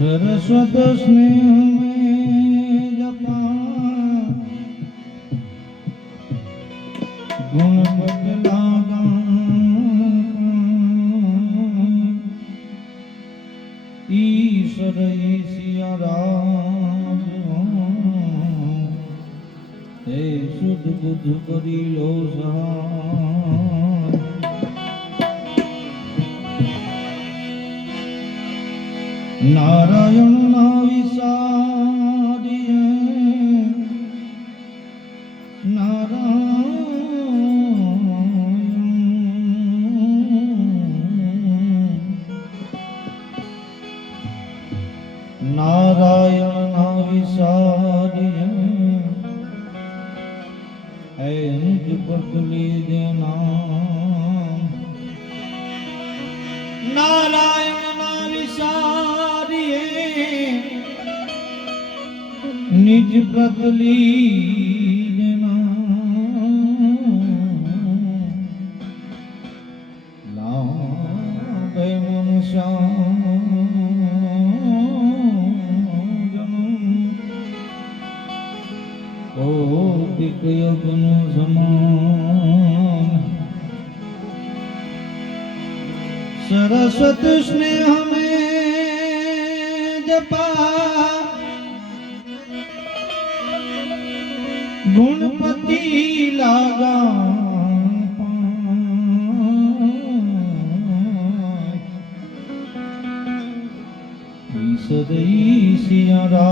सरस्वत स्नेह में जपा गुण बदलागा ईश्वर सिया राज हे शुद्ध बुद्ध करी लो सहाय नारायण ना विसारिए नारायण ना विसारिए निज बदली देना नारायण ना विसारिए निज बदली देना लाभे मनुष्य कोटिक यज्ञ समान सरस्वत स्नेह में जपा गुणपति लागा सदैव सिया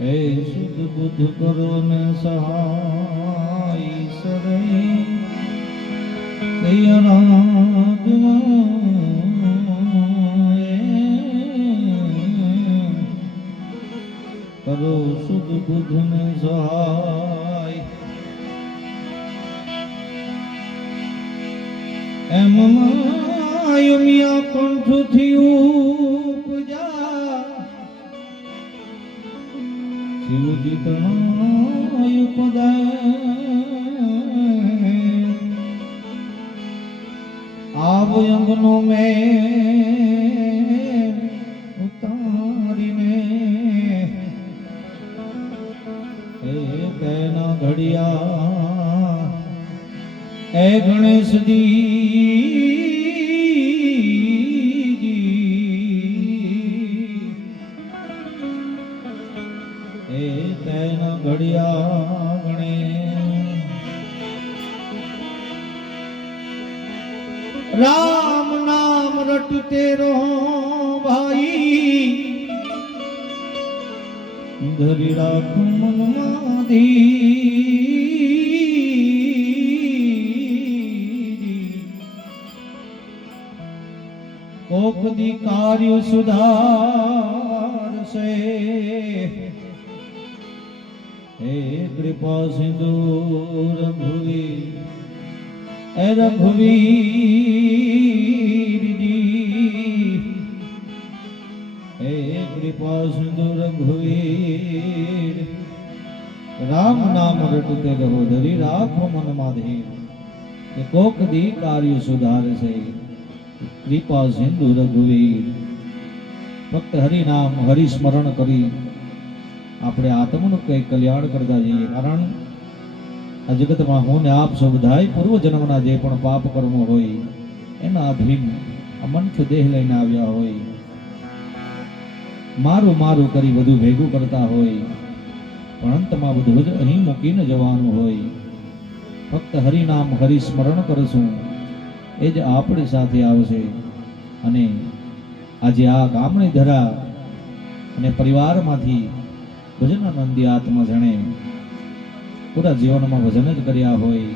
हे शुद्ध बुद्ध करो न सहाय सदैव सिया करो शुद्ध बुद्ध न सहाय एम मायुमिया कंठ थी उपजा शिव जितनायु पदाय आव अंगनों में उतारीने कहना घड़िया ए गणेश दी घड़िया गणे राम नाम रटते रहो भाई धरी राखो मन माधी कोक दी कार्य सुधार से हे कृपा सिंधु रघुवीर रघुवीर जी हे कृपा सिंधु रघुवीर राम नाम रटते रहो धरी राखो मन माधीर के कोक दी कार्य सुधार से कृपा सिंधु रघुवीर फक्त हरि नाम हरि स्मरण करी આપણે આત્મનું કંઈ કલ્યાણ કરતા જઈએ કારણ આ જગતમાં હું ને આપ સૌ બધાય પૂર્વ જન્મના જે પણ પાપ કર્મો હોય એના અધીન આ મનુષ્ય દેહ લઈને આવ્યા હોય મારું મારું કરી બધું ભેગું કરતા હોય પણ અંતમાં બધું જ અહીં મૂકીને જવાનું હોય ફક્ત હરિનામ હરિ સ્મરણ કરશું એ જ આપણી સાથે આવશે અને આજે આ ગામની ધરા અને પરિવારમાંથી ભજનાનંદી આત્મા જણે પૂરા જીવનમાં ભજન જ કર્યા હોય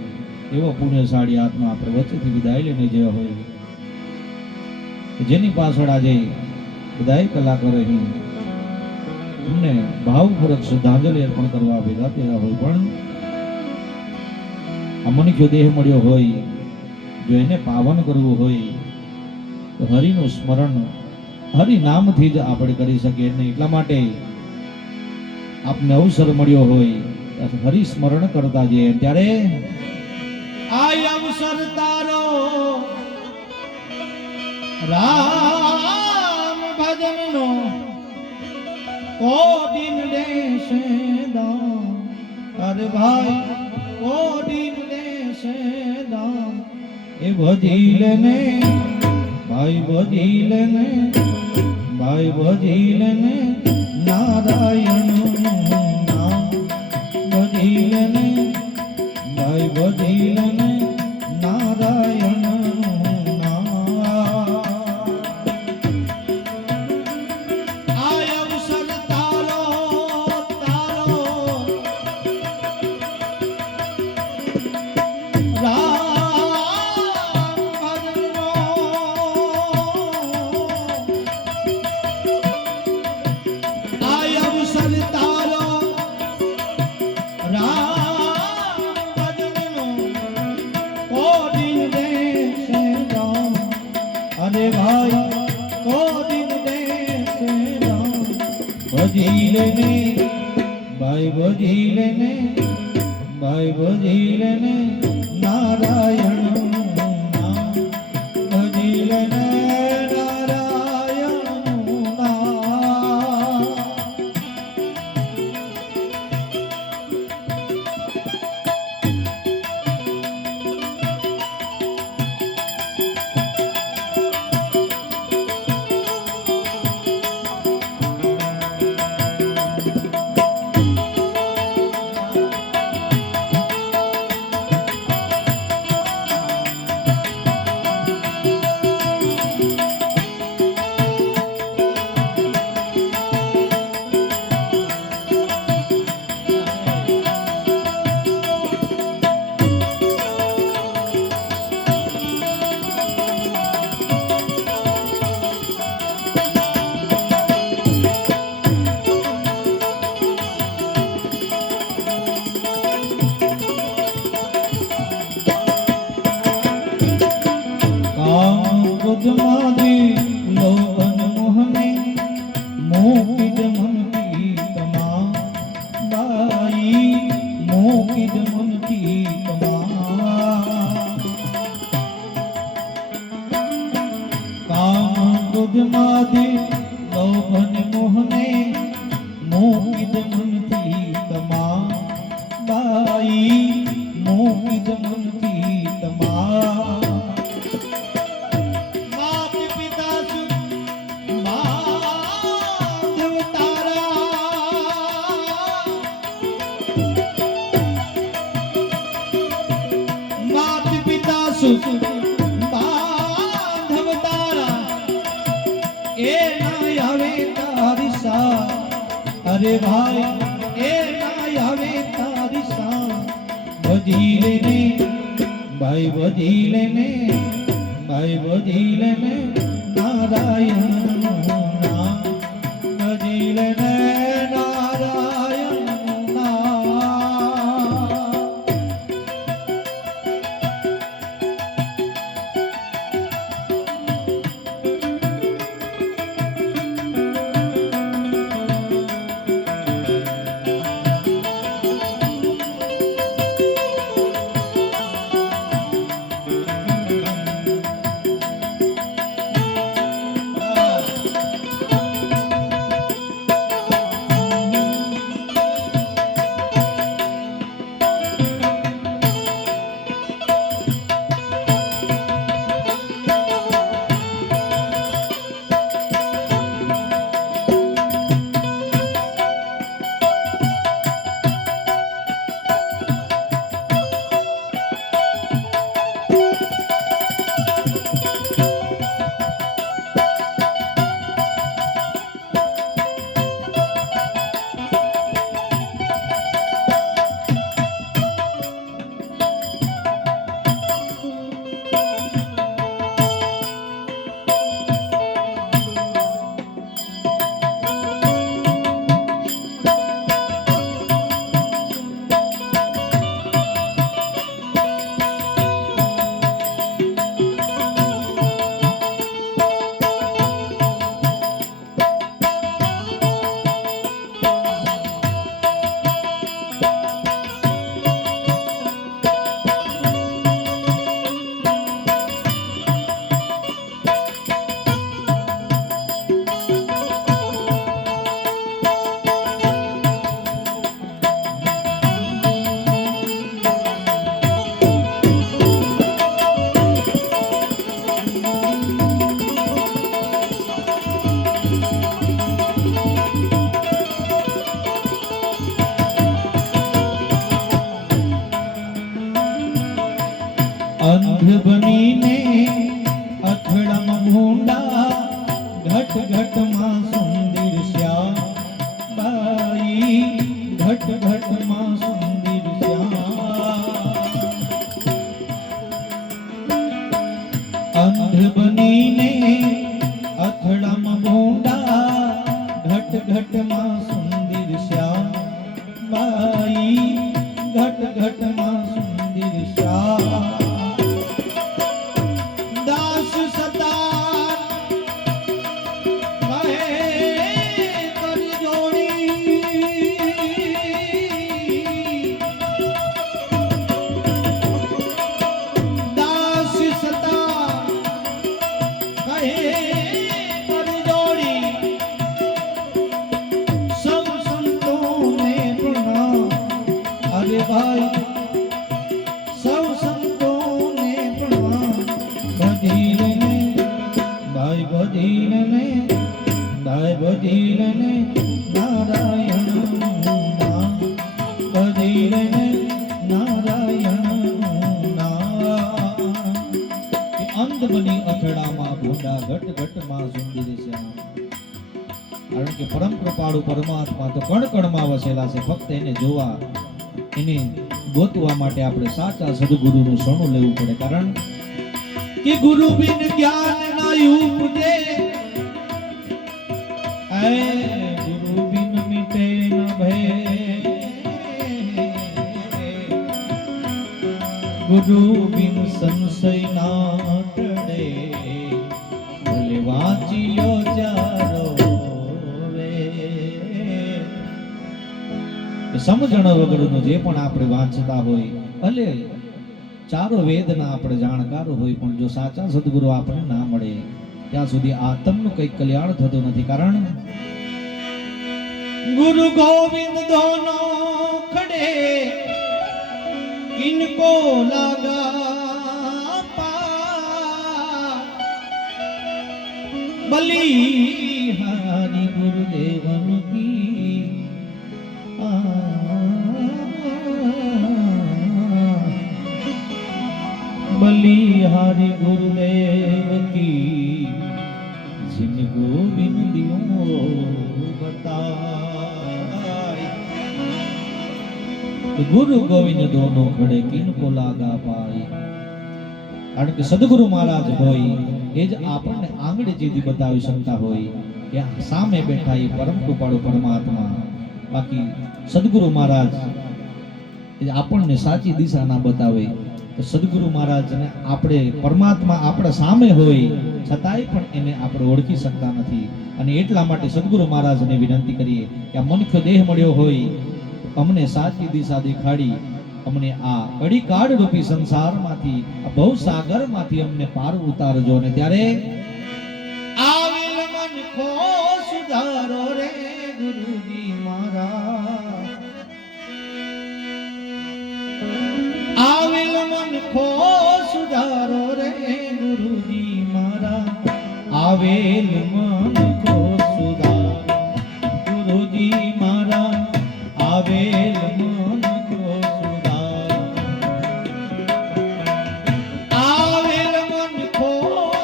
એવો પુણ્યશાળી આત્મા આપણે વચ્ચેથી વિદાય લઈને ગયા હોય જેની પાછળ આજે બધાય કલાકારો અહીં અમને ભાવપૂર્વક શ્રદ્ધાંજલિ અર્પણ કરવા ભેગા થયા હોય પણ આ મનુષ્ય દેહ મળ્યો હોય જો એને પાવન કરવું હોય તો હરિનું સ્મરણ હરિ નામથી જ આપણે કરી શકીએ નહીં એટલા માટે આપને અવસર મળ્યો હોય હરિ સ્મરણ કરતા જઈએ ત્યારે આ અવસર તારો રામ ભજનનો કોડીન દેશે દામ અરે ભાઈ કોડીન દેશે દામ એ ભજીલને ભાઈ ભજીલને ભાઈ ભજીલને નારાયણનું નામ ભજીલને ભાઈ ભજીલને નારાયણનું નામ આ અવસર તારો તારો રામ ભજનનો આ અવસર તારો રામ ભજનનો કોડીન દેશે દામ અરે ભાઈ કોડીન દેશે દામ ભજીલને ભાઈ ભજીલને ભાઈ ભજીલને નારાયણનું નામ ભજીલને નારાયણનું નામ ક્રોધમાંથી લોભન મોહને મોહિત મનથી તમામ બાઈ મોહિત મનથી તમામ કામ ક્રોધમાંથી લોભન મોહને મોહિત મનથી તમામ બાઈ મોહિત મનથી તમામ બાંધવ તારા એ ના આવે તારી સા અરે ભાઈ એ ના આવે તારી સા ભજીલને ભાઈ ભજીલને ભાઈ ભજીલને નારાયણનું નામ ભજીલને નારાયણનું નામ ઘટ ઘટ માં સુંદર શ્યામ અંધ બનીને અથડામાં ભોંડા ઘટ ઘટ માં સુંદર શ્યામ બાઈ ઘટ ઘટ માં સુંદર શ્યામ દાસ સતાર કહે કરી જોડી દાસ સતાર કહે કરી જોડી સૌ સંતોને પ્રણામ અરે ભાઈ સૌ સંતોને પ્રણામ ભજીરને ભાઈ ભજીરને ભાઈ ભજીરને નારાયણ નામ ભજીરને નારાયણ નામ અંત બની અથડામાં ભૂંડા ઘટ ઘટમાં સુંદર શ્યામ કારણ કે પરમ કૃપાળુ પરમાત્મા તો કણ કણમાં વસેલા છે ફક્ત એને જોવા એને ગોતવા માટે આપણે સાચા સદગુરુનું શરણું લેવું પડે કારણ કે ગુરુ બિન જ્ઞાન ના ઉપજે એ ગુરુ બિન મિટે ન ભય ગુરુ બિન સંશય ના ટળે ભલે વાંચી લો ચારો સમજણ વગરનું જે પણ આપણે વાંચતા હોય ભલે ચારો વેદના આપણે જાણકાર હોય પણ જો સાચા સદગુરુ આપણને ના મળે ત્યાં સુધી આત્મનું કઈ કલ્યાણ થતું નથી કારણ ગુરુ ગોવિંદ દોનો ખડે ઇनको લાગા પા બલિહારી ગુરુદેવન કી બલિહારી ગુરુદેવ કી जिन गोविंदियों बताई गुरु गोविंद दोनों खड़े किनको लागा पाई કારણ કે સદગુરુ મહારાજ હોય એ જ આપણને આંગળી ચીધી બતાવી શકતા હોય કે સામે બેઠા એ પરમ કૃપાળુ પરમાત્મા બાકી સદગુરુ મહારાજ આપણને સાચી દિશા ના બતાવે તો સદગુરુ મહારાજને આપણે પરમાત્મા આપણા સામે હોય છતાંય પણ એને આપણે ઓળખી શકતા નથી અને એટલા માટે સદગુરુ મહારાજને વિનંતી કરીએ કે આ મનુષ્ય દેહ મળ્યો હોય અમને સાચી દિશા દેખાડી અમને આ કડી કાળ રૂપી સંસારમાંથી આ ભવ સાગરમાંથી અમને પાર ઉતારજો અને ત્યારે આવેલ મન કો સુધારો રે ગુરુજી મારા આવેલ મન કો સુધારો રે ગુરુજી મારા આવેલ મન કો સુધારો ગુરુજી મારા આવેલ મન કો સુધારો આવેલ મન કો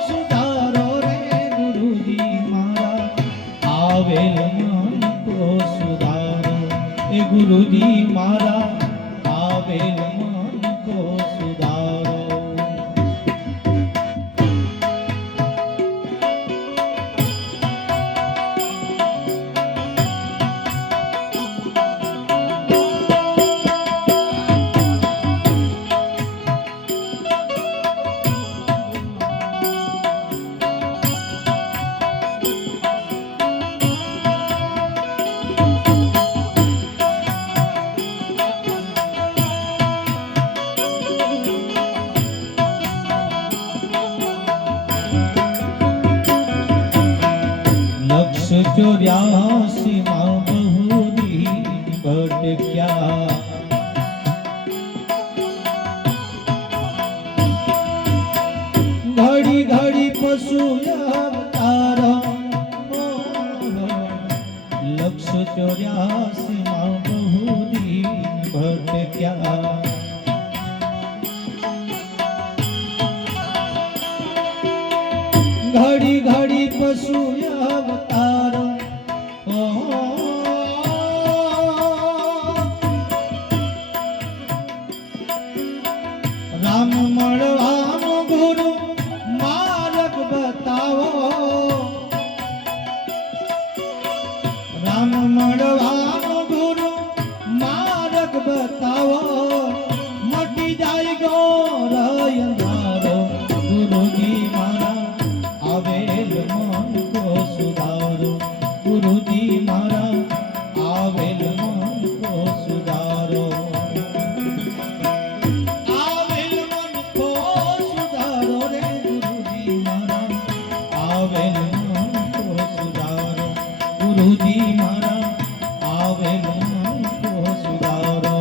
સુધારો રે ગુરુજી મારા આવેલ મન કો સુધારો એ ગુરુજી મારા આવેલ મન કો સુધારો चौरासी माँ बहुरी भटक्या घड़ी घड़ी पशु अवतारा 184 माँ बहुरी भटक्या घड़ी घड़ी पशु अवतार મળવાનો ગુરુ માર્ગ બતાવો, મટી જાય ગોર અંધારો, ગુરુજી મારા આવેલ મન કો સુધારો, ગુરુજી મારા આવેલ મન કો સુધારો, આવેલ મન કો સુધારો રે ગુરુજી મારા, આવેલ મન કો સુધારો, ગુરુજી મારા આવેલ મન કો સુધારો.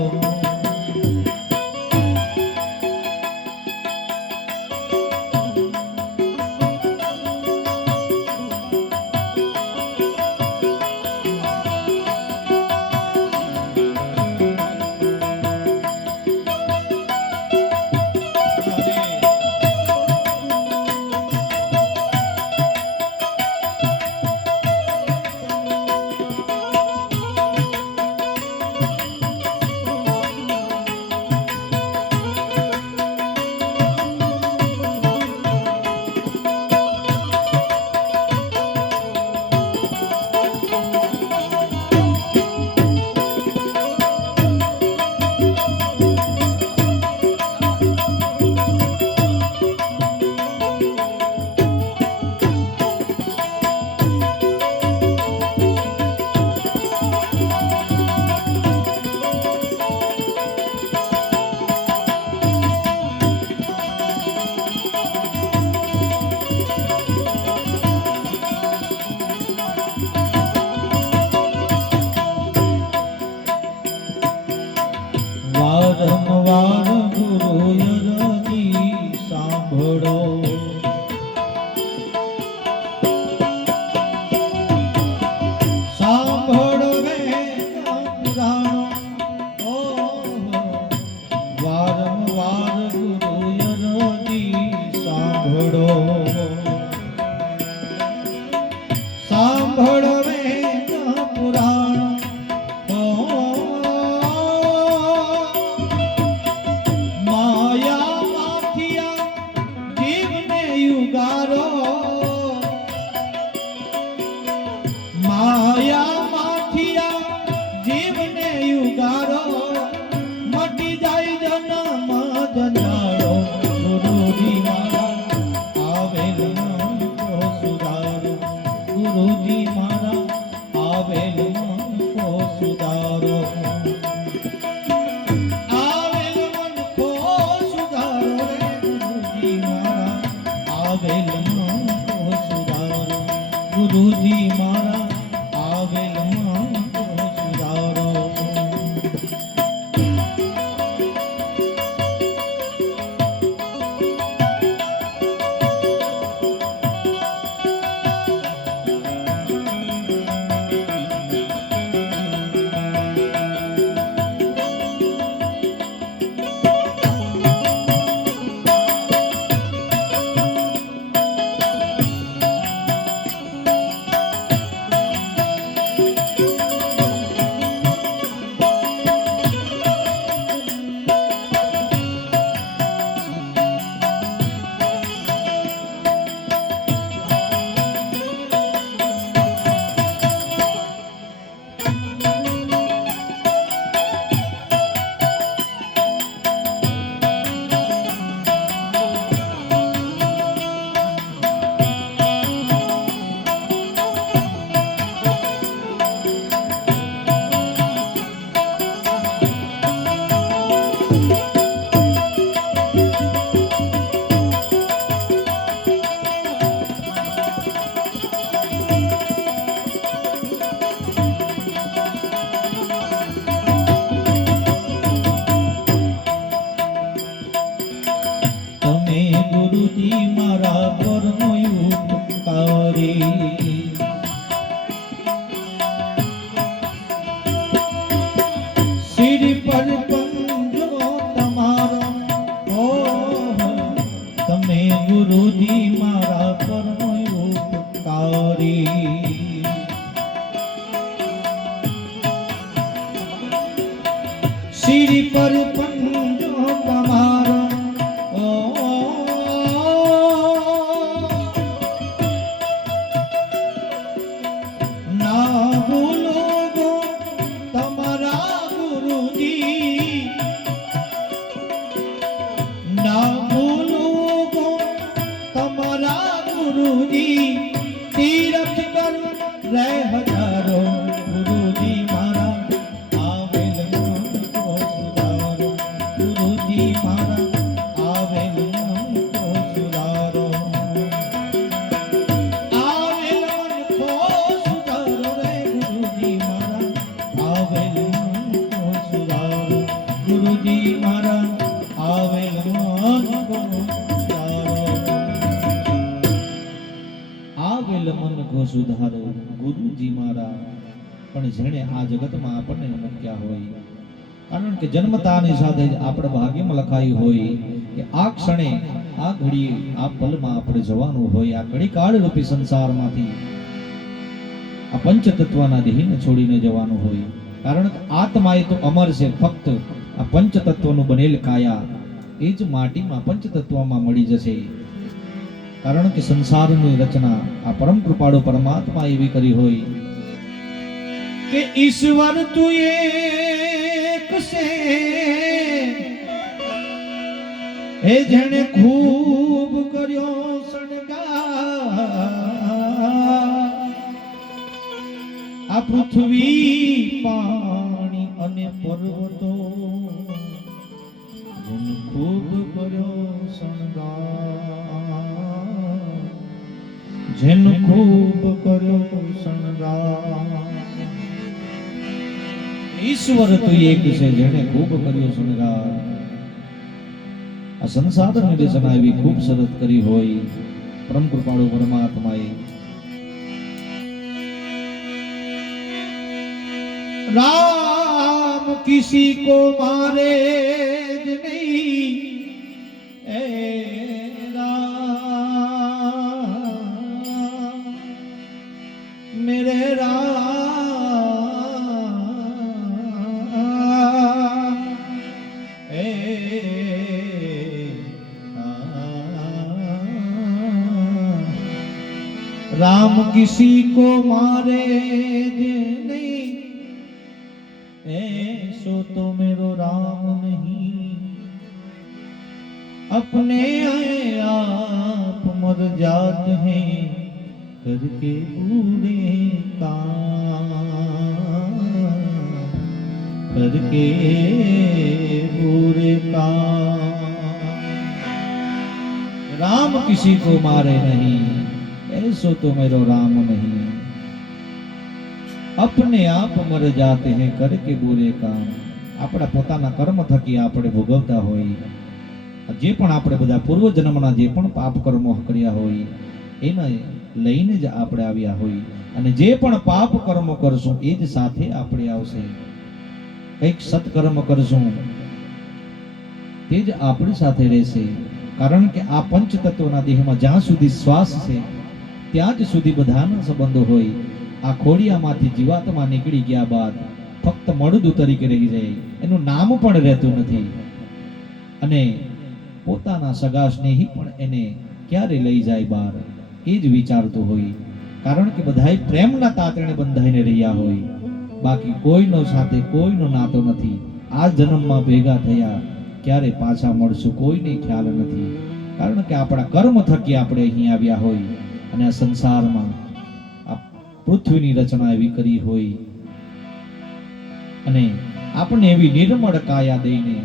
વારંવાર ગુરુ યરની સાંભળો, સાંભળો રે પુરાણો, વારંવાર ગુરુ યરની સાંભળો, સાંભળો રે પુરાણ, માયા માથિયા જીવને યુગારો, મટી જાય જન્મ જંજાળો, ગુરુજી મારા આવેલ મન કો સુધારો, ગુરુજી મારા આવેલ મન કો સુધારો, આવેલ મન કો સુધારો રે ગુરુજી મારા આવેલ મન કો સુધારો, ગુરુજી મારા આવેલ મન કો સુધારો. ગુરુજી મારા પરનો ઉપકારી, શ્રી પર પંજો તમારો, તમે ગુરુજી મારા પરનો ઉપકારી, શ્રી પર પંજો તમારો, ના ભૂલો આવેલ મન કો સુધારો, ગુરુજી મારા આવેલ મન કો સુધારો, આવેલ મન કો સુધારો ગુરુજી મારા. પણ જેણે આ જગતમાં આપણને મૂક્યા હોય, કારણ કે જન્મતાની સાથે જ આપણા ભાગ્યમાં લખાયું હોય કે આ ક્ષણે આ ઘડીએ આ પલમાં આપણે જવાનું હોય, આ ઘડી કાળ રૂપી સંસારમાંથી આ પંચતત્વના દેહને છોડીને જવાનું હોય. કારણ કે આત્મા એ તો અમર છે, ફક્ત આ પંચતત્વનું બનેલ કાયા એ જ માટીમાં પંચતત્વમાં મળી જશે. કારણ કે સંસારની રચના આ પરમ કૃપાળુ પરમાત્મા એવી કરી હોય કે ઈશ્વર તું એક છે, હે જેણે ખૂબ કર્યો શણગાર, આ પૃથ્વી પાણી અને પર્વતો જેને ખૂબ કર્યો શણગાર, જેને ખૂબ કર્યો શણગાર. ઈશ્વર તો એક છે જેને ખૂબ કર્યો શણગાર. આ સંસારની રચના એવી ખૂબ સરસ કરી હોય પરમ કૃપાળુ પરમાત્માએ. राम किसी को मारे नहीं, ए राम मेरे राम, ए राम किसी को मारे नहीं, ऐसो तो मेरो राम नहीं, अपने आप मर जाते हैं करके पूरे काम, करके पूरे काम. राम किसी को मारे नहीं, ऐसो तो मेरो राम नहीं, अपने आप मर जाते हैं करके बुरे काम. આપણા પોતાના કર્મ થકી આપણે ભોગવતા હોય, જે પણ આપણે બધા પૂર્વ જન્મના જે પણ પાપ કર્મો કર્યા હોય એને લઈને જ આપણે આવ્યા હોય, અને જે પણ પાપ કર્મો કરશું એ જ સાથે આપણે આવશે. કંઈક સત્કર્મ કરશું તે જ આપણી સાથે રહેશે. કારણ કે આ પંચતત્વના દેહમાં જ્યાં સુધી શ્વાસ છે ત્યાં જ સુધી બધાના સંબંધો હોય. આ ખોડિયામાંથી જીવાત્મા નીકળી ગયા બાદ ફક્ત મળદું તરીકે રહી જાય, એનું નામ પણ રહેતું નથી, અને પોતાના સગા સ્નેહી પણ એને ક્યારે લઈ જાય બહાર એ જ વિચારતું હોય. કારણ કે બધાય પ્રેમના તાતણે બંધાઈને રહ્યા હોય, બાકી કોઈનો સાથે કોઈનો નાતો નથી. આ જન્મમાં ભેગા થયા, ક્યારે પાછા મળશું કોઈને ખ્યાલ નથી. કારણ કે આપણા કર્મ થકી આપણે અહીં આવ્યા હોય, અને આ સંસારમાં પૃથ્વીની રચના એવી કરી હોય, અને આપણને એવી નિર્મળ કાયા દઈને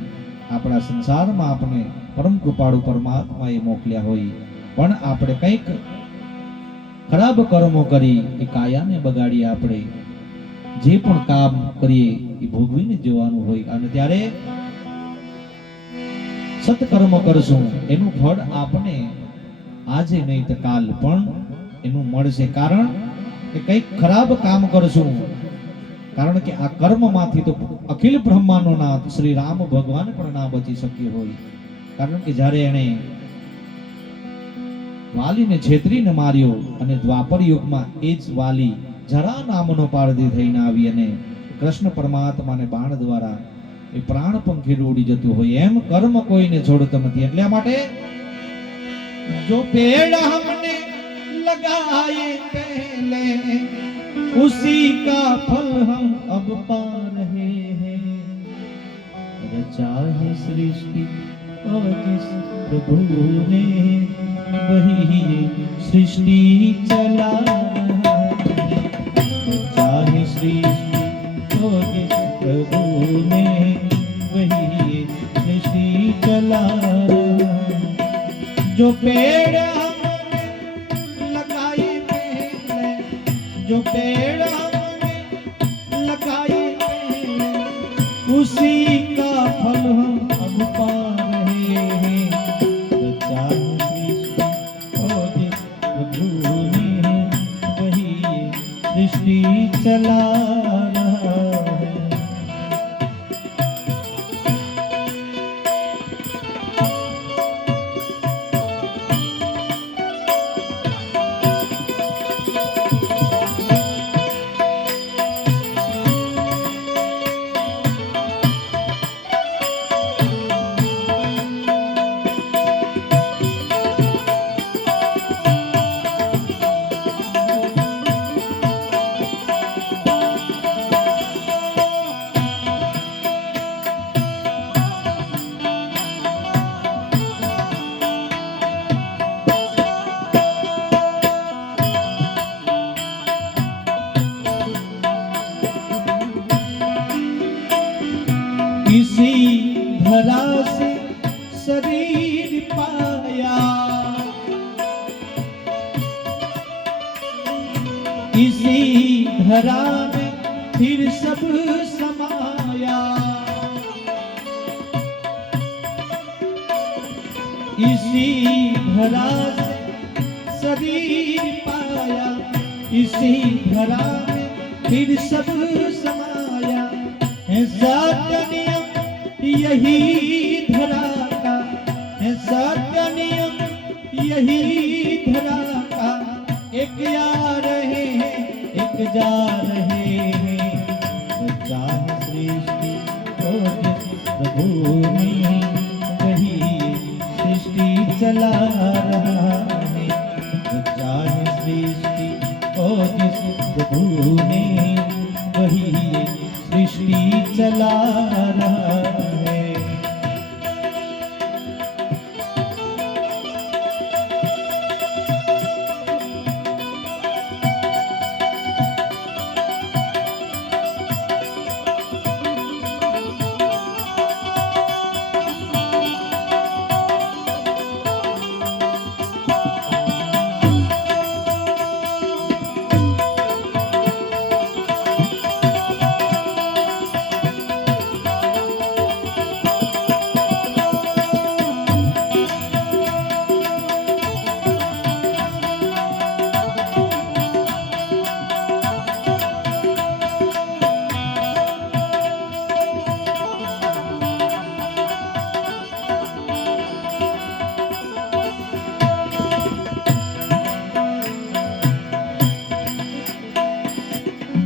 આપણા સંસારમાં આપણે પરમ કૃપાળુ પરમાત્માએ મોકલ્યા હોય, પણ આપણે કંઈક ખરાબ કર્મો કરી એ કાયાને બગાડી આપણે જે પણ કામ કરીએ એ ભોગવીને જવાનું હોય. અને ત્યારે સત્કર્મ કરશું એનું ફળ આપણે આજે નહીં તો કાલ પણ એનું મળશે. કારણ કે કંઈક ખરાબ કામ કરશું, કારણ કે આ કર્મમાંથી તો અખિલ બ્રહ્માંડનો નાથ શ્રી રામ ભગવાન પણ ના બચી શક્યો હોય. કારણ કે જ્યારે એણે વાલીને છેતરીને માર્યો, અને દ્વાપર યુગમાં એ જ વાલી જરા નામનો પારધી થઈને આવી અને કૃષ્ણ પરમાત્માને બાણ દ્વારા એ પ્રાણ પંખી ઉડી જતું હોય, એમ કર્મ કોઈને છોડતો નથી. એટલા માટે જો પેડ हमने लगाए पहले उसी का फल हम अब पा रहे हैं, रचा है सृष्टि और जिस प्रभु ने वही ये सृष्टि चला रहा है, रचा है सृष्टि और जिस प्रभु ने वही ये सृष्टि चला रहा है. जो पेड़ हमने लगाए पहले, जो पेड़ हमने लगाए पहले उसी का फल हम अब पा रहे हैं। रचा सृष्टि को जिस प्रभु ने, वही सृष्टि चला रहा है। इसी धरा से शरीर पाया, इसी धरा में फिर सब समाया। इसी धरा से शरीर पाया, इसी धरा में फिर सब समाया। है सत्य नियम यही धरा का, है सत्य नियम यही धरा का। एक आ रहे हैं, एक जा रहे हैं। चाहे सृष्टि को जिस प्रभु ने, वही सृष्टि चला रहा है। चाहे सृष्टि को जिस प्रभु ने, वही सृष्टि चला रहा है।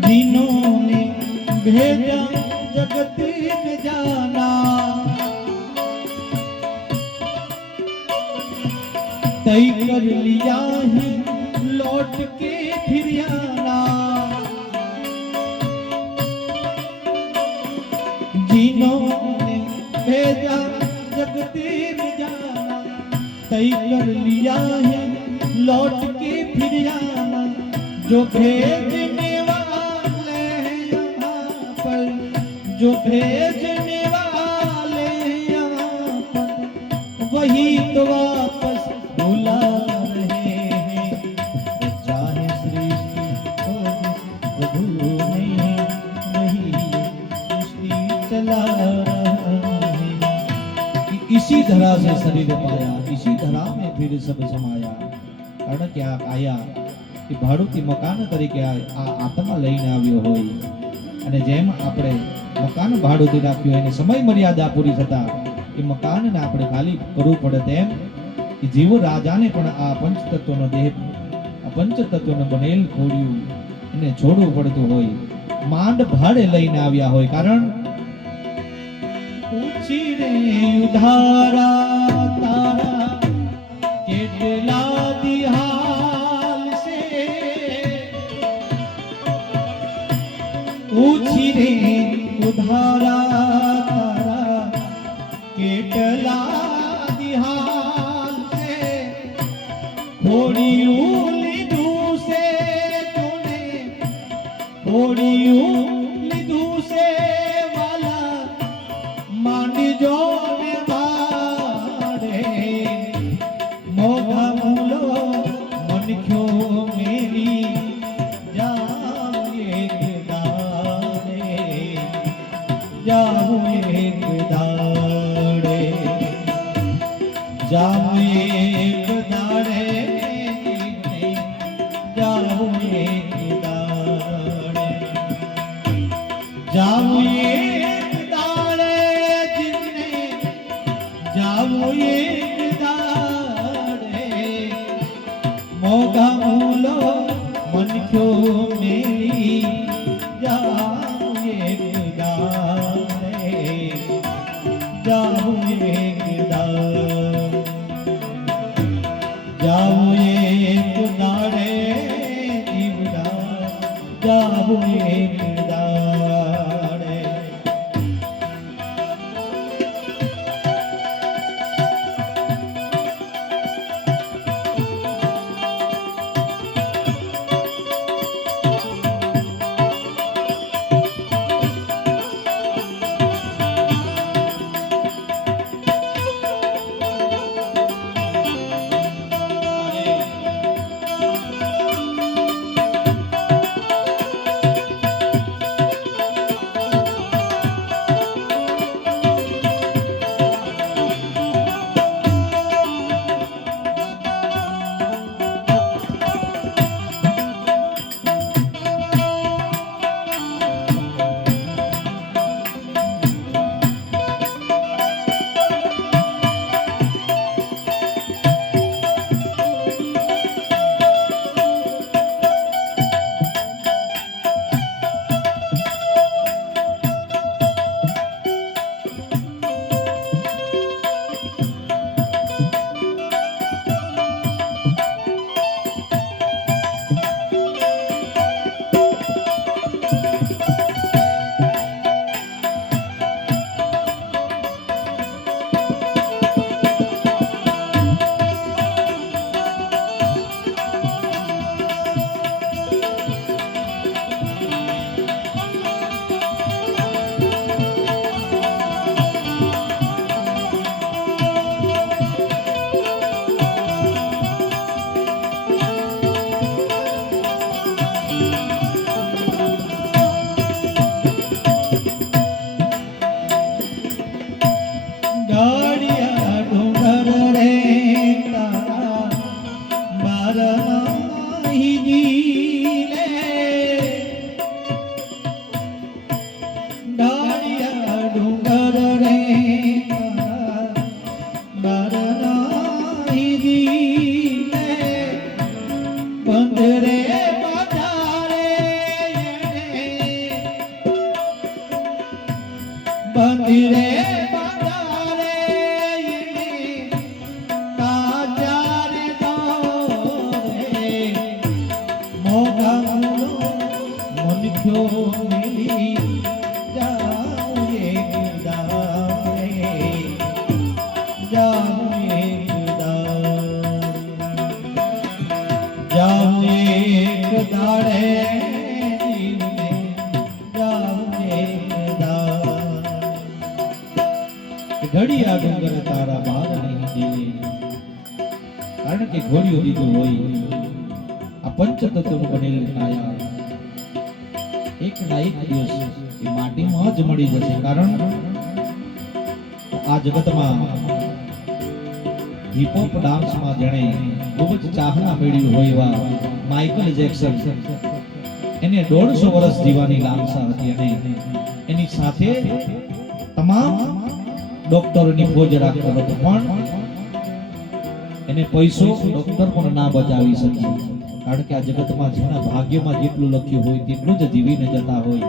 जिन्होंने भेजा जगत में जाना, तय कर लिया है लौट के फिर आना। जिन्होंने भेजा जगत में जाना, तय कर लिया है लौट के फिर आना। जो भेजने वाले हैं यहाँ पर, जो भेजने वाले हैं यहाँ पर, वही तो वापस बुला रहे हैं। चाहे सृष्टि को प्रभु ने, वही सृष्टि चला रहा है। कि इसी धरा से शरीर पाया, इसी धरा में फिर सब समाया। कारण क्या आया कि ભાડુતી મકાન તરીકે આ આત્મા લઈને આવ્યો હોય, અને જેમ આપણે મકાન ભાડુતી રાખ્યું એને સમય મર્યાદા પૂરી થતા એ મકાનને આપણે ખાલી કરવું પડે, તેમ કે જીવ રાજાને પણ આ પંચતત્વનો દેહ, આ પંચતત્વનો બનેલ ખોડિયું એને છોડવું પડતું હોય, માંડ ભાડે લઈને આવ્યા હોય। કારણ પૂછી રે ઉધારા તારા કેટલા દિહા, पूछी रे उधारा तारा केटला दिहाल से। थोड़ी लीधू से तूने, थोड़ी लीधू से वाला मान जो भाड़े। मोघा मूलो मन क्यों मेरी જાઉં એક દાડે, જાઉં એક દાડે, જાઉં એક દાડે, જાઉં એક દાડે, જાઉં એક દાડે, મોગા મૂલો મનખ્યો મેલી જાઉં એક દાડે, જાઉં એક દાડે, જાઉં એક દાડે, જીવડા જાઉં એક દાડે. મંદિરે પધારે કાચારે દોરે મોગા મનખ્યો મિલી જાઉં એક દાડે જાઉં એક દાડે જાઉં એક દાડે ઘડિયા ડુંગર તારા બાર નહીં જીવે કારણ કે ઘોડિયું દીધું હોય આ પંચતત્વનું બનેલી કાયા એક ના એક દિવસ એ માટીમાં જ મળી જશે કારણ આ જગતમાં હિપહોપ ડાન્સમાં જેણે ખૂબ જ ચાહના મેળવી હોય એવા માઇકલ જેક્સન એને 150 વર્ષ જીવવાની લાલસા હતી અને એની સાથે તમામ ડોક્ટરની ફોજ રાખતો હતો પણ એને પૈસો ડોક્ટર પણ ના બચાવી શક્યો કારણ કે આ જગતમાં જેના ભાગ્યમાં જેટલું લખ્યું હોય તેટલું જ જીવીને જતા હોય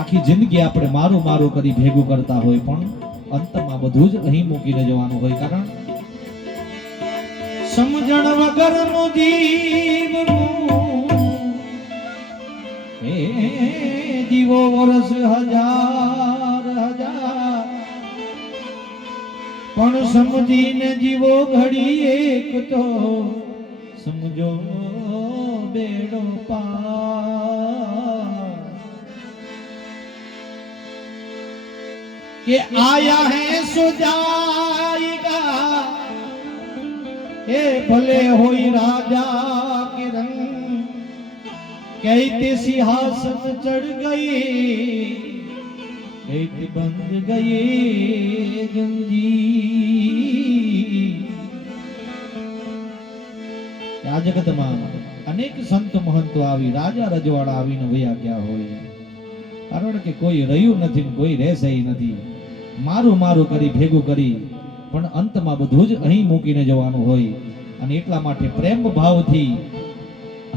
આખી જિંદગી આપણે મારું મારું કરી ભેગું કરતા હોય પણ અંતમાં બધું જ અહીં મૂકીને જવાનું હોય કારણ સમજણ વગરનું જીવવું હે જીવો વર્ષ હજાર હજાર પણ સમજીને જીવો ઘડી એક તો સમજો બેડો પાર કે આયા હે સો જાएगा એ ભલે હોય રાજા કે રંગ कहते सिंहासन चढ़ गई एक बंद गए गंजी। આ જગતમાં અનેક સંત મહંતો આવી રાજા રજવાડા આવીને વયા ગયા હોય, કારણ કે કોઈ રહ્યું નથી ને કોઈ રહેશે નથી. મારું મારું કરી ભેગું કરી પણ અંતમાં બધું જ અહીં મૂકીને જવાનું હોય. અને એટલા માટે પ્રેમ ભાવથી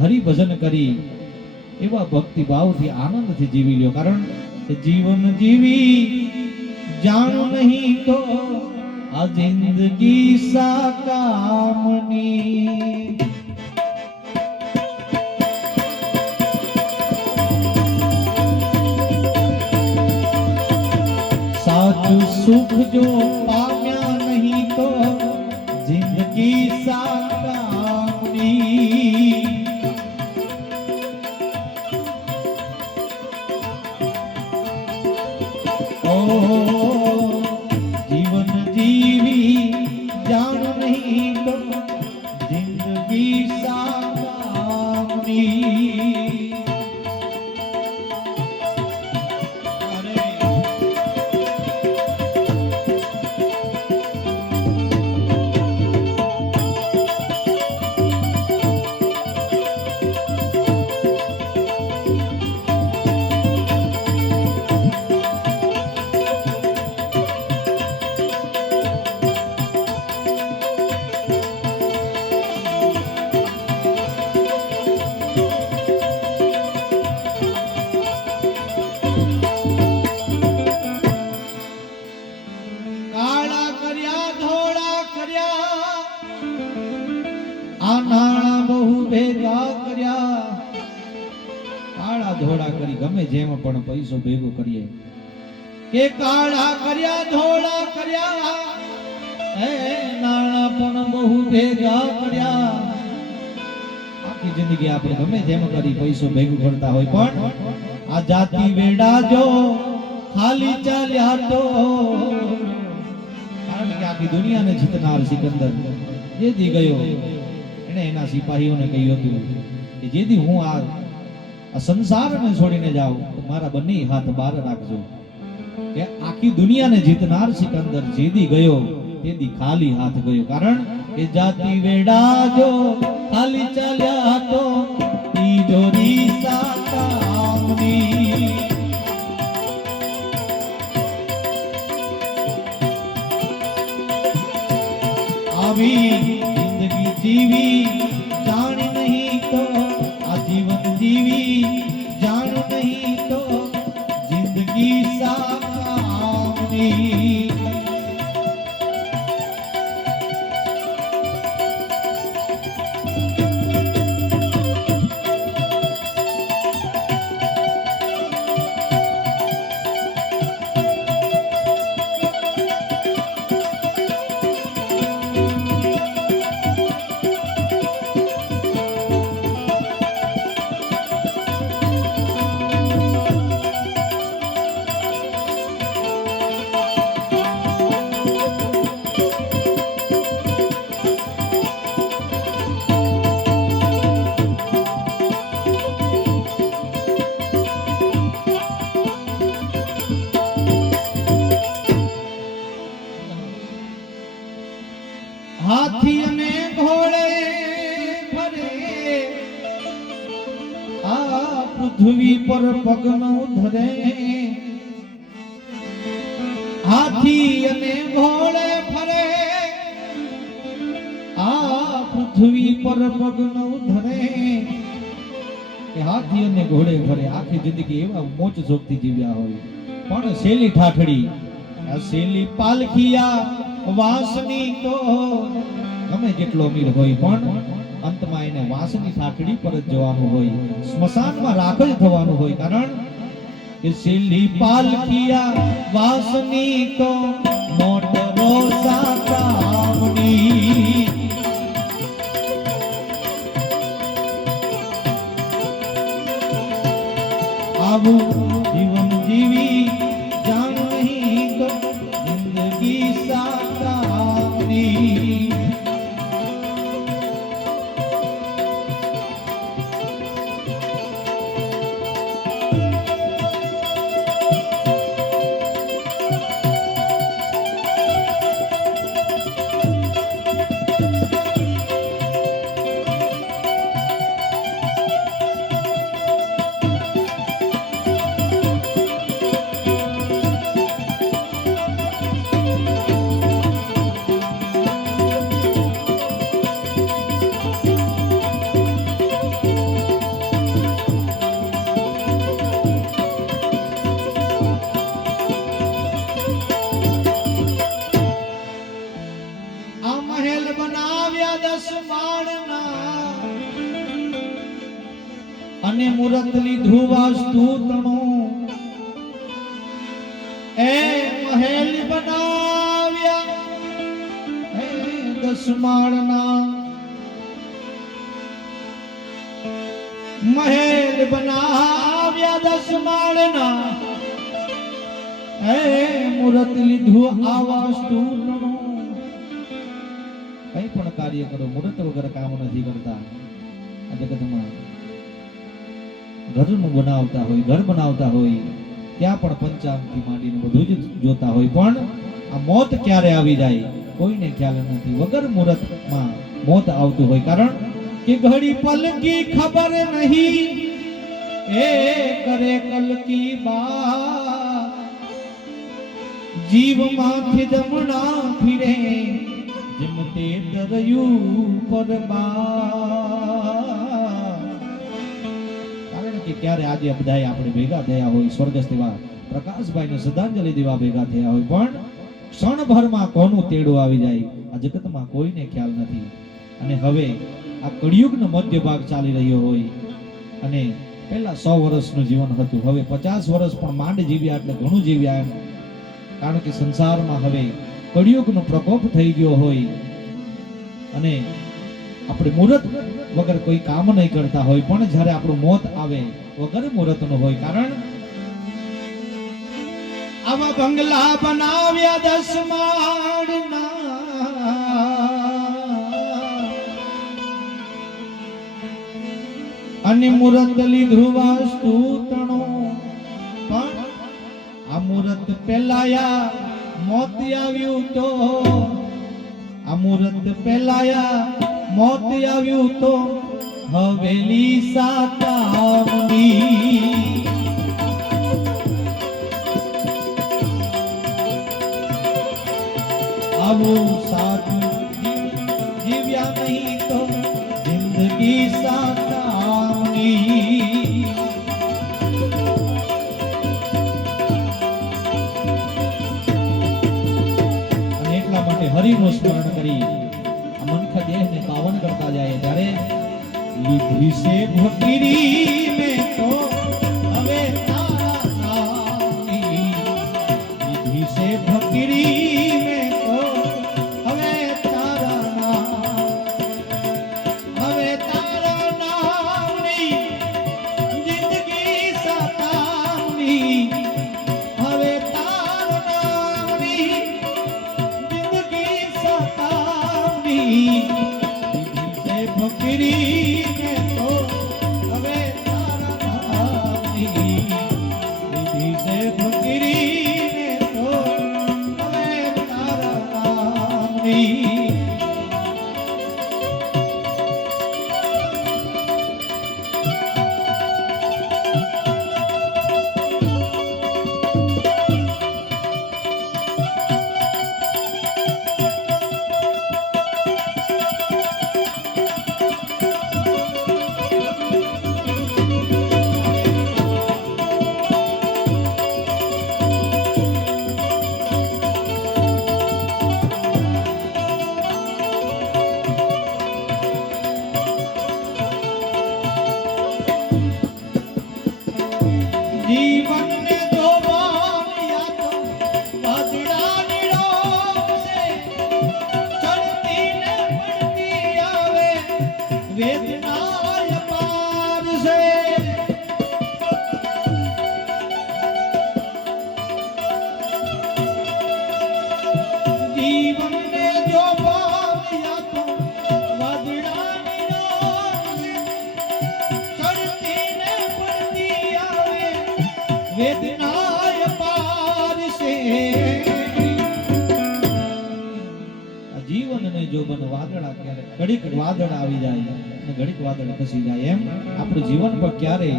હરિભજન કરી એવા ભક્તિ ભાવથી આનંદથી જીવી લ્યો. કારણ કે જીવન જીવી જાણું નહીં તો આ જિંદગી સા કામની. સાચું સુખ જો પામ્યા નહીં તો જિંદગી સા કામની. जीवन जीवी जान नहीं तो जिंदगी सामनी. ગમે જેમ પણ પૈસો ભેગો કરીએ કે કાળા કર્યા ધોળા કર્યા એ નાણા પણ બહુ ભેગા કર્યા. આખી જિંદગી આપણે ગમે જેમ કરી પૈસો ભેગું કરતા હોય પણ આ જાતિ વેડા જો ખાલી ચાલ્યા તો. કારણ કે આખી દુનિયાને જીતનાર સિકંદર જેદી ગયો એને એના સિપાહીઓને કહ્યું હતું કે જેદી હું આ સંસારને છોડીને જાઉં તો મારા બંને હાથ બહાર રાખજો. કે આખી દુનિયાને જીતનાર સિકંદર જેદી ગયો તેદી ખાલી હાથ ગયો. કારણ કે જાતિ વેડા જો ખાલી ચાલ્યા તો તિજોરી સા કામની. આવી જિંદગી જીવી જાણી નહીં તો આ જીવન જીવી જાણ નહીં તો જિંદગી સા કામની. હાથી અને ઘોડે ફરે આ પૃથ્વી પર પગ ન ધરે. હાથી અને ઘોડે ફરે આ પૃથ્વી પર પગ ન ધરે. કે હાથી અને ઘોડે ફરે આખી જિંદગી એવા મોજ શોખથી જીવ્યા હોય પણ શેલી ઠાઠડી આ શેલી પાલખિયા વાસની તો ગમે જેટલો અમીર હોય પણ અંતમાં એને વાસની ઠાઠડી પર જ જવાનું હોય, સ્મશાનમાં રાખ જ થવાનું હોય. કારણ કે શેલી પાલખિયા વાસની તો મોટરો સા કામની. આવું જીવન જીવી જાણ નહીં તો જિંદગી સા કામની. મુહૂર્ત લીધું વાસ્તુ તણું એ મહેલ બનાવ્યા એ 10 માળના મહેલ બનાવ્યા 10 માળના એ મુહૂર્ત લીધું આ વાસ્તુ તણું કઈ પણ કાર્ય કરો મુહૂર્ત વગર કામ નથી કરતા આ જગતમાં ઘરનું બનાવતા હોય ઘર બનાવતા હોય ત્યાં પણ પંચાંગથી માંડીને બધું જ જોતા હોય પણ આ મોત ક્યારે આવી જાય કોઈને ખ્યાલ નથી વગર મુહૂર્તમાં મોત આવતું હોય કારણ કે ઘડી પલકી ખબર નહીં એ કરે કલકી બા જીવ માથે જમણા ફિરે જેમ તે તરયું પર કારણ કે ક્યારે આજે બધાય આપણે ભેગા થયા હોય સ્વર્ગસ્થ એવા પ્રકાશભાઈને શ્રદ્ધાંજલિ દેવા ભેગા થયા હોય પણ ક્ષણભરમાં કોનું તેડું આવી જાય આ જગતમાં કોઈને ખ્યાલ નથી અને હવે આ કળિયુગનો મધ્ય ભાગ ચાલી રહ્યો હોય અને પહેલા 100 વર્ષનું જીવન હતું હવે 50 વર્ષ પણ માંડ જીવ્યા એટલે ઘણું જીવ્યા એમ કારણ કે સંસારમાં હવે કળિયુગનો પ્રકોપ થઈ ગયો હોય અને આપણે મુહૂર્ત વગર કોઈ કામ નહીં કરતા હોય પણ જ્યારે આપણું મોત આવે વગર મુહૂર્તનું હોય કારણ આવા બંગલા બનાવ્યા 10 માળના અને મુહૂર્ત લીધું વાસ્તુ તણું પણ આ મુહૂર્ત પેલાયા મોત આવ્યું તો આ મુહૂર્ત પેલાયા મોત આવ્યું તો હવેલી સાતામની આવું સાચું જીવ્યા નહીં તો જિંદગી સાતામની હરિનું સ્મરણ કરી આ મનખ દેહને પાવન કરતા જાય ત્યારે લીધી છે ફકીરી મેં તો હવે તારા નામની લીધી છે ફકીરી મેં તો હવે તારા નામની જિંદગી સતામની હવે ફકીરી ને તો હવે તારા નામની લીધી છે ફકીરી ને તો હવે તારા નામની જીવનને જોવાયા તો વાદળાની રોગ છે ચડતી ને પડતી આવે વેદનાય પાર છે જીવનને જોવાયા તો વાદળાની રોગ છે ચડતી ને પડતી આવે વેદનાય પાર છે આ જીવનને જો બન વાદળા ક્યારે ઘડીક વાદળ આવી જાય અને ઘડીક વાદળ ખસી જાય એમ આપણું જીવન પર ક્યારે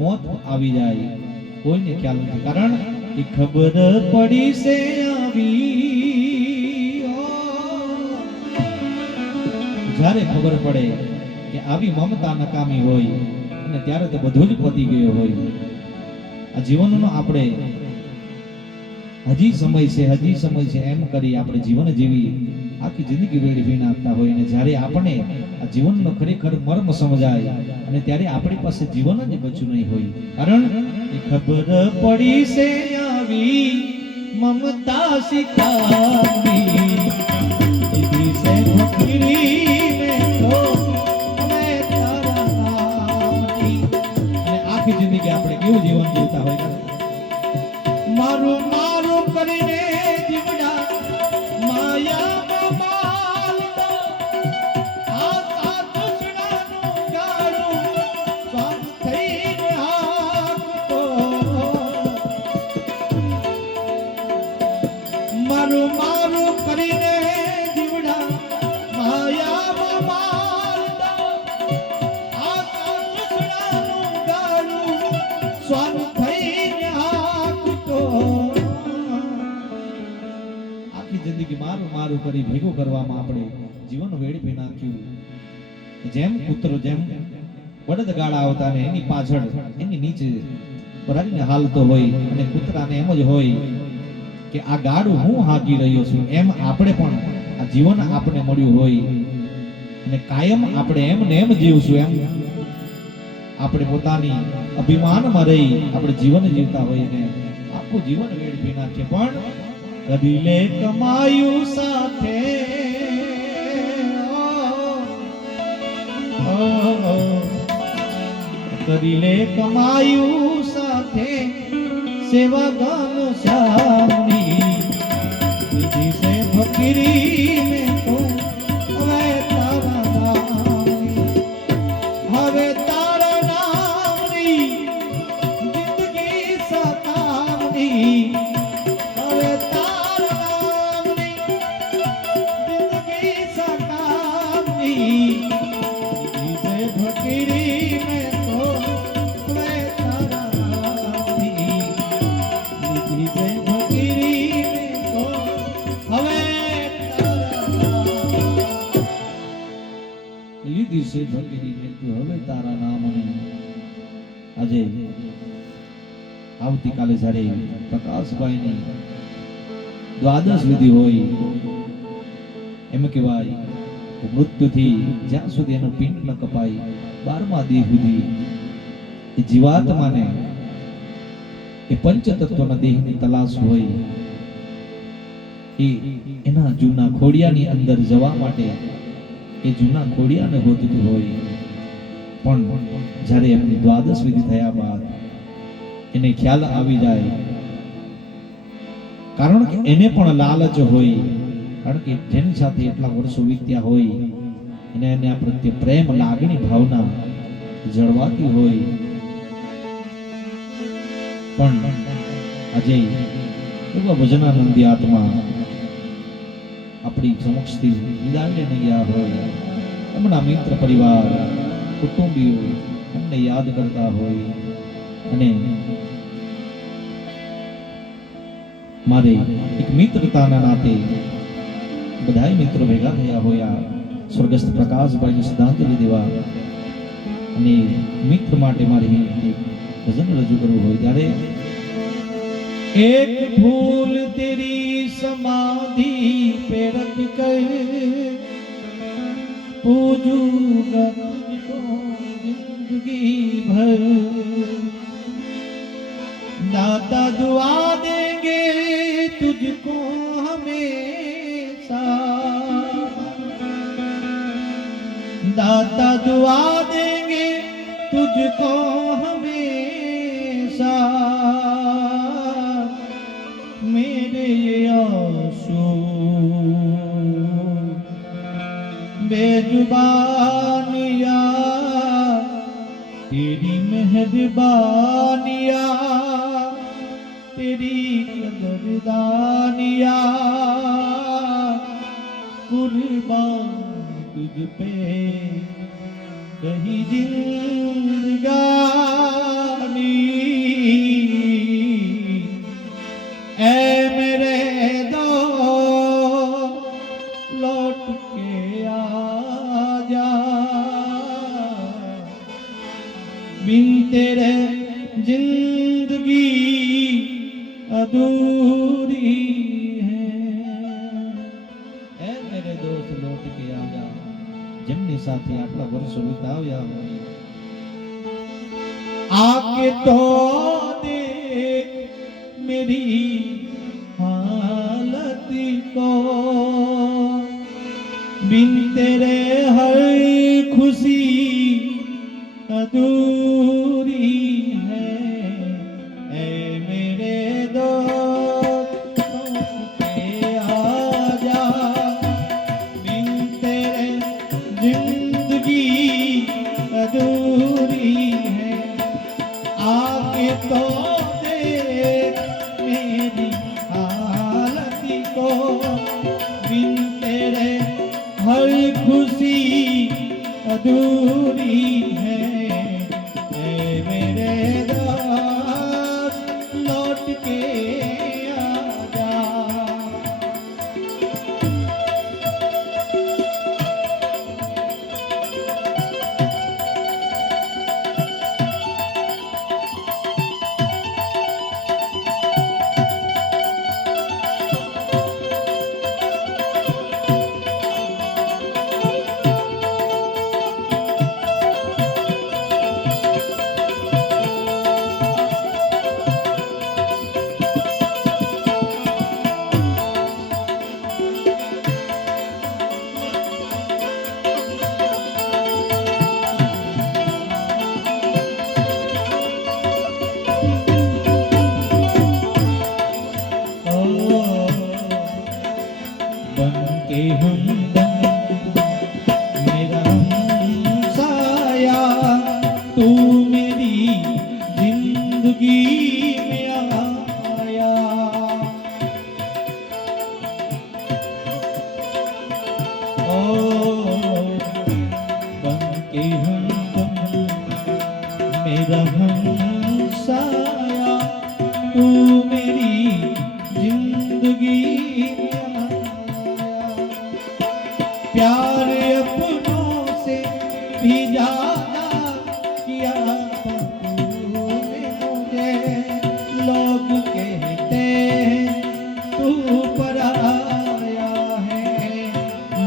મોત આવી જાય કોઈને ખ્યાલ નથી કારણ કે ખબર પડી છે આવી જ્યારે ખબર પડે કે આવી મમતા નકામી હોય અને ત્યારે તો બધું જ પતી ગયું હોય આ જીવનનો આપણે હજી સમય છે એમ કરી આપણે જીવન જીવી આખી જિંદગી વેડફી નાખતા હોય ને જ્યારે આપણે આ જીવનનો ખરેખર મર્મ સમજાય અને ત્યારે આપણી પાસે જીવન જ બચ્યું નહીં હોય. કારણ એ ખબર પડી છે આવી મમતા શિકારી દીદી સે ફકીરી મેં તો મેં તારા નામની. અને આખી જિંદગી આપણે કેવું જીવન જીવતા હોય, મારું મારું કરીને જીવડા માયામાં માલતો આ સાત સુણાનું ગાડું સ્વાદ થઈને હાકતો. મારું મારું કરીને જીવડા માયામાં માલતો આ સાત સુણાનું ગાડું સ્વાદ થઈને હાકતો. આખી જિંદગી મારું મારું કરી ભેગું કરવામાં આપણે જીવન વેડફી નાખ્યું. જેમ કૂતરો જેમ બળદગાડા આવતા ને એની પાછળ એની નીચે ભરાઈને હાલતો હોય અને કૂતરાને એમ જ હોય કે આ ગાડું હું હાકી રહ્યો છું, એમ આપણે પણ આ જીવન આપણે મળ્યું હોય અને કાયમ આપણે એમ ને એમ જીવશું. એમ આપણે પોતાની અભિમાનમાં રહી આપણે જીવન જીવતા હોય ને આખું જીવન વેડફી નાખીએ. પણ કરી લે કમાયું સાથે કરી લે કમાયું સાથે સેવા ગામ શ્યામની દીદી સે ફકીરી મેં તો હવે તારા નામની. હવે તારા નામની જિંદગી સતામની. હવે તારા નામની જિંદગી સતામની. દીદી સે ફકીરી મેં તો હવે તારા નામની. દીદી સે ફકીરી મેં તો હવે તારા નામની. લીધી છે ફકીરી મેં તો હવે તારા નામની. આજે આવતીકાલે જ્યારે પ્રકાશભાઈની દ્વાદશ વિધિ હોય એમ કહેવાય કે મૃત્યુથી જ્યાં સુધી એનું પિંડ ન કપાય 12મા દી સુધી એ જીવાત્માને એ પંચતત્વના દેહની તલાશ હોય. એ એના જૂના ખોડિયાની અંદર જવા માટે એ જૂના ખોડિયાને ગોતતું હોય. પણ જ્યારે એમની દ્વાદશ વિધિ થયા બાદ એને ખ્યાલ આવી જાય, કારણ કે એને પણ લાલચ હોય, કારણ કે જેની સાથે એટલા વર્ષો વીત્યા હોય એને આ પ્રત્યે પ્રેમ લાગણી ભાવના જળવાતી હોય. પણ આજે એવા ભજનાનંદી આત્મા આપણી સમક્ષથી વિદાય લઈને ગયા હોય, એમના મિત્ર પરિવાર કુટુંબીઓ એમને યાદ કરતા હોય અને મારે એક મિત્રતાના નાતે બધાય મિત્રો ભેગા થયા હોય સ્વર્ગસ્થ પ્રકાશભાઈને શ્રદ્ધાંજલિ દેવા અને મિત્ર માટે મારી એક ભજન રજૂ કરવું હોય ત્યારે एक फूल तेरी समाधि पे रख कर पूजूंगा तुझको जिंदगी भर. दाता दुआ देंगे तुझको हमेशा, दाता दुआ देंगे तुझको हमेशा. मेरे ये आंसू बेजुबानियाँ तेरी मेहरबानियाँ तेरी कदरदानियाँ कुर्बान तुझ पे कहीं जिंदगानी. ऐ मेरे दो लौट के आजा, बिन तेरे जिंदगी अधूरी है. ऐ मेरे लौट के आ जा જેમની સાથે આટલા વર્ષો વિતાવ્યા હોય आके तो देख मेरी हालत को बिन तेरे हर खुशी अधूरी है ऐ मेरे दोस्त के आजा बिन तेरे जिंदगी अधूरी है आके तो देख मेरी हालत को बिन तेरे हर खुशी अधूरी है ऐ मेरे दोस्त लौट के आजा के हमदम मेरा हमसाया तू मेरी जिंदगी में आया ओ बन के हमदम मेरा हमसाया तू मेरी जिंदगी में प्यार अपनों से भी ज्यादा किया तूने मुझे लोग कहते हैं तू पराया है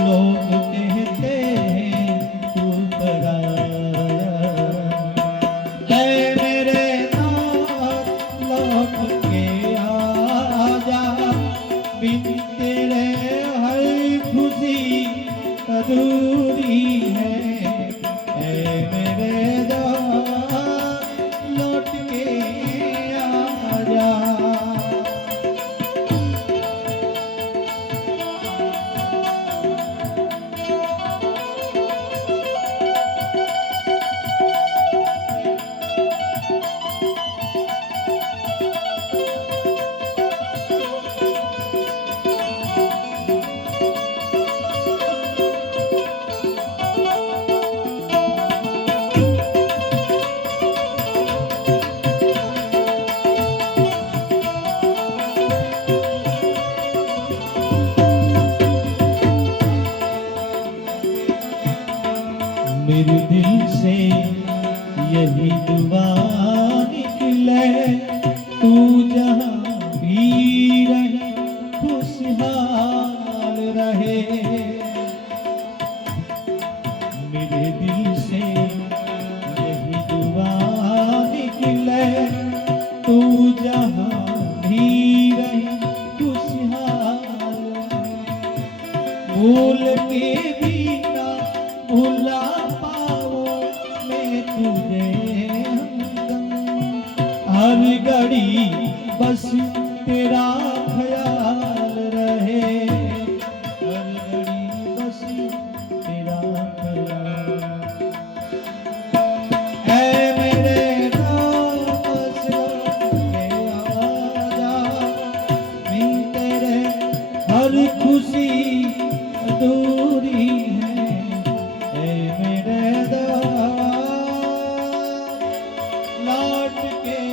लोग कहते हैं तू पराया है मेरे नाथ लौट के आजा बिन तेरे हर खुशी अधूरी है ऐ मेरे दोस्त लौट के आजा मेरे दिल से यही दुआ निकले तू जहाँ भी रहे खुशहाल रहे मेरे दिल से यही दुआ निकले तू जहाँ भी रहे खुशहाल भूल के भी ना भूला तुझे हमदम हर घड़ी बस तेरा ख्याल रहे हर घड़ी बस तेरा ख्याल ऐ मेरे दोस्त लौट के आजा बिन तेरे हर खुशी अधूरी है ऐ मेरे लौट के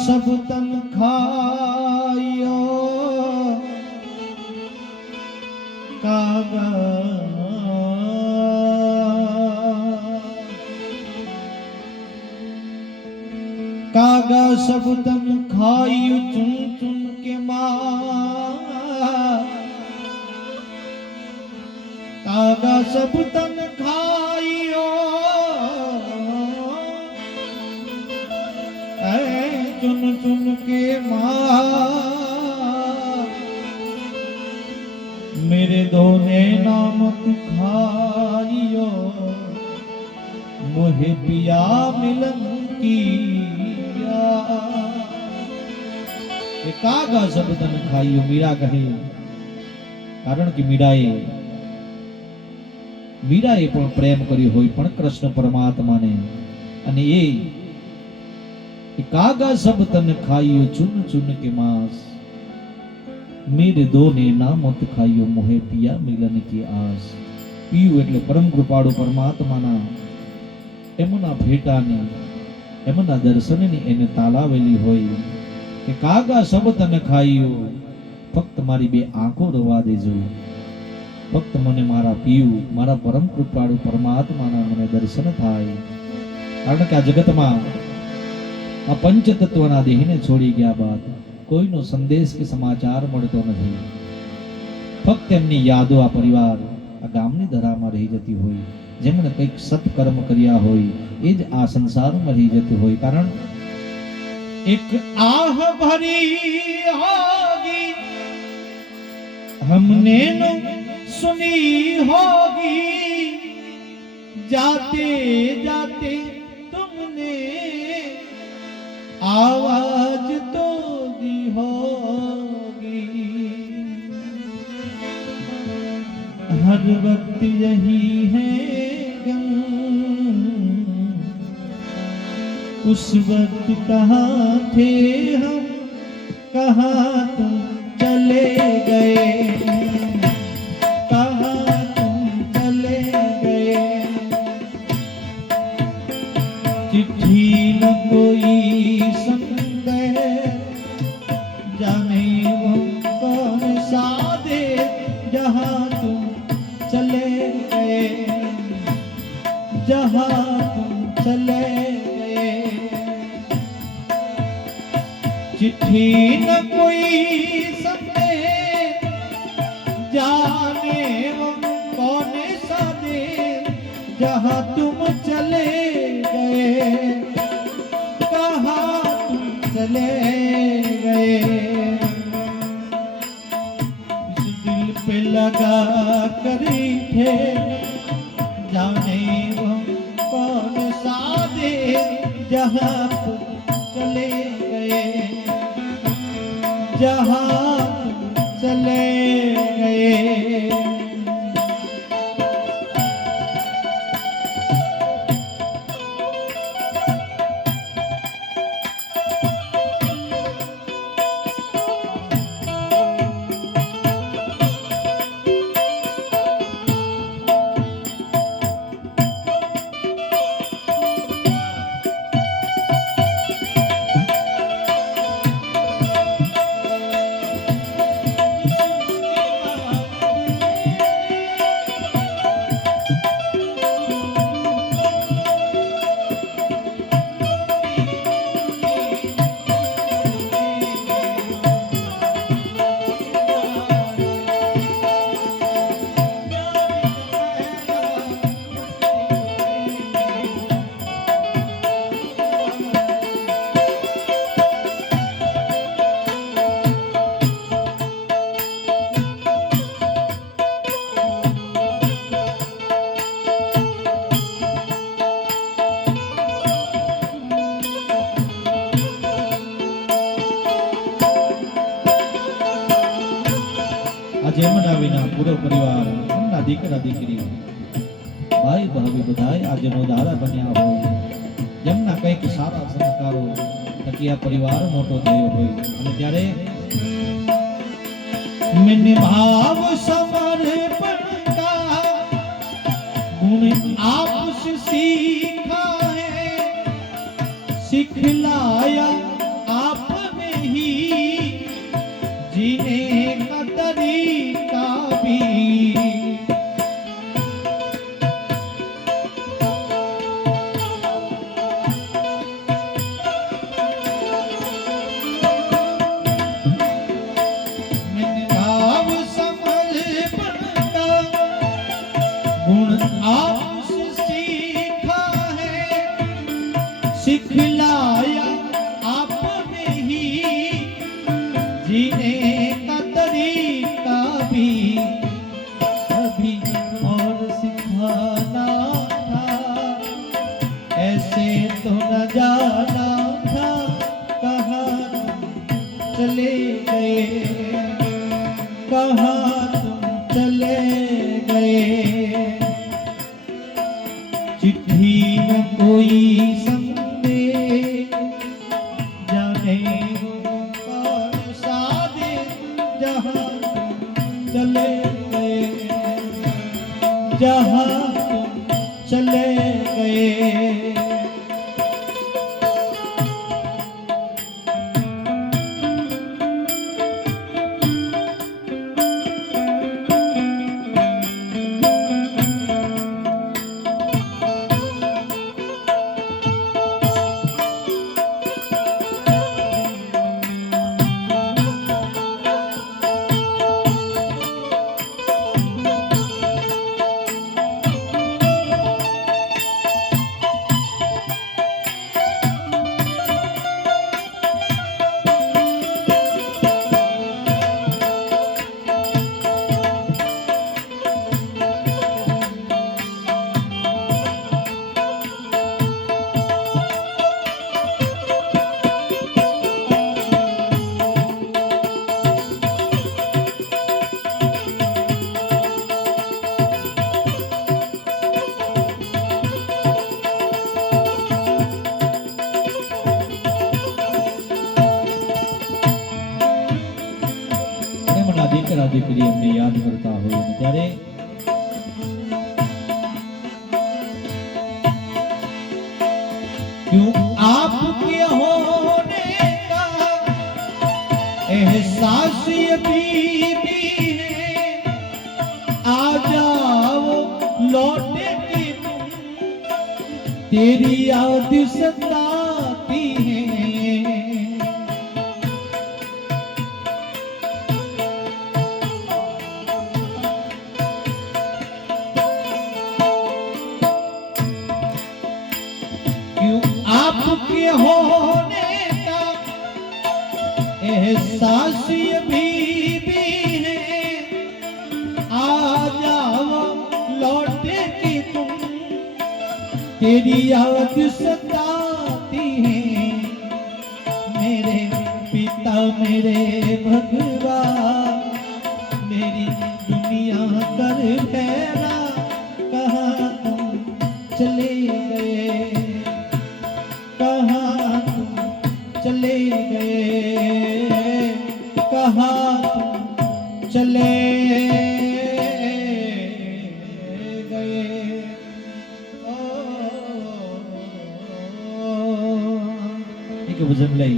सब तन खायो कागा कागा सब तन खायो चुन चुन के मार कागा सब तन खायो चुन चुन के मार मेरे दोने नामत खाइयो मोहे पिया मिलन की कागा सब तन खाइयो मीरा कहे कारण कि मीराए પણ પ્રેમ કર્યો હોય પણ કૃષ્ણ પરમાત્માને અને એ કાગા સબ તન ખાઈયો ચુન ચુન કે માંસ મેરે દોને ના મત ખાઈયો મોહે પિયા મિલન की આસ પીયું એટલે પરમ કૃપાળુ પરમાત્માના એમના ભેટાને એમના દર્શનની એને તાલાવેલી હોય કે કાગા સબ તન ખાઈયો ફક્ત મારી બે આંખો રવા દેજો ફક્ત મને મારા પીયું મારા પરમ કૃપાળુ પરમાત્માના મને દર્શન થાય કારણ કે આ જગતમાં આ પંચતત્વના દેહને છોડી ગયા બાદ કોઈનો સંદેશ કે સમાચાર મળતો નથી ફક્ત એમની યાદો આ પરિવાર આ ગામની ધરામાં રહી જતી હોય જેમણે કંઈક સત્કર્મ કર્યા હોય એ જ આ સંસારમાં રહી જતું હોય કારણ એક આહ ભરી હોગી हमने न सुनी होगी जाते जाते तुमने आवाज तो दी होगी हर वक्त यही है गम उस वक्त कहाँ थे हम कहाँ तुम चले गए कहाँ तुम चले गए चिट्ठी न कोई संग जाने वो कौन सा दे जहाँ तुम चले गए जहाँ तुम चले गए चिट्ठी न कोई जाने वो कौन सा दे जहाँ तुम चले गए कहाँ तुम चले गए इस दिल पे लगा करी थे जाने वो कौन सा दे जहाँ तुम चले गए जहाँ तुम चले આજે એમના વિના પૂરો પરિવાર એમના દીકરા દીકરી ભાઈ ભાભી બધાય આજનો દારા બન્યા હોય જેમના કંઈક સારા સંસ્કારો થકી આ પરિવાર મોટો થયો હોય અને ત્યારે मैंने भाव समर्पण का गुण आपसे सीखा है सिखलाया आप गुण आपसे सीखा है, सिखलाया आपने ही, जीने का तरीका भी अभी और सिखाना था, ऐसे तो न जाना था, कहाँ चले गए, कहाँ तुम चले गए। चिट्ठी में कोई संदेश, जाने कौन सादे, जहाँ चले गए, जहाँ तुम चले गए। દીકરા દીકરી અમને યાદ કરતા હોય અને ત્યારે क्यों आपके होने का एहसास अभी भी है, आ जाओ लौटे कि तुम, तेरी याद सताती है। आपके होने का एहसास अभी भी है, आ जाओ लौटे कि तुम, तेरी याद सताती है। मेरे पिता मेरे भगवान, मेरी दुनिया कर ठहरा, कहाँ तुम चले गए, कहाँ तुम चले गए, कहाँ तुम चले गए। एक भजन लई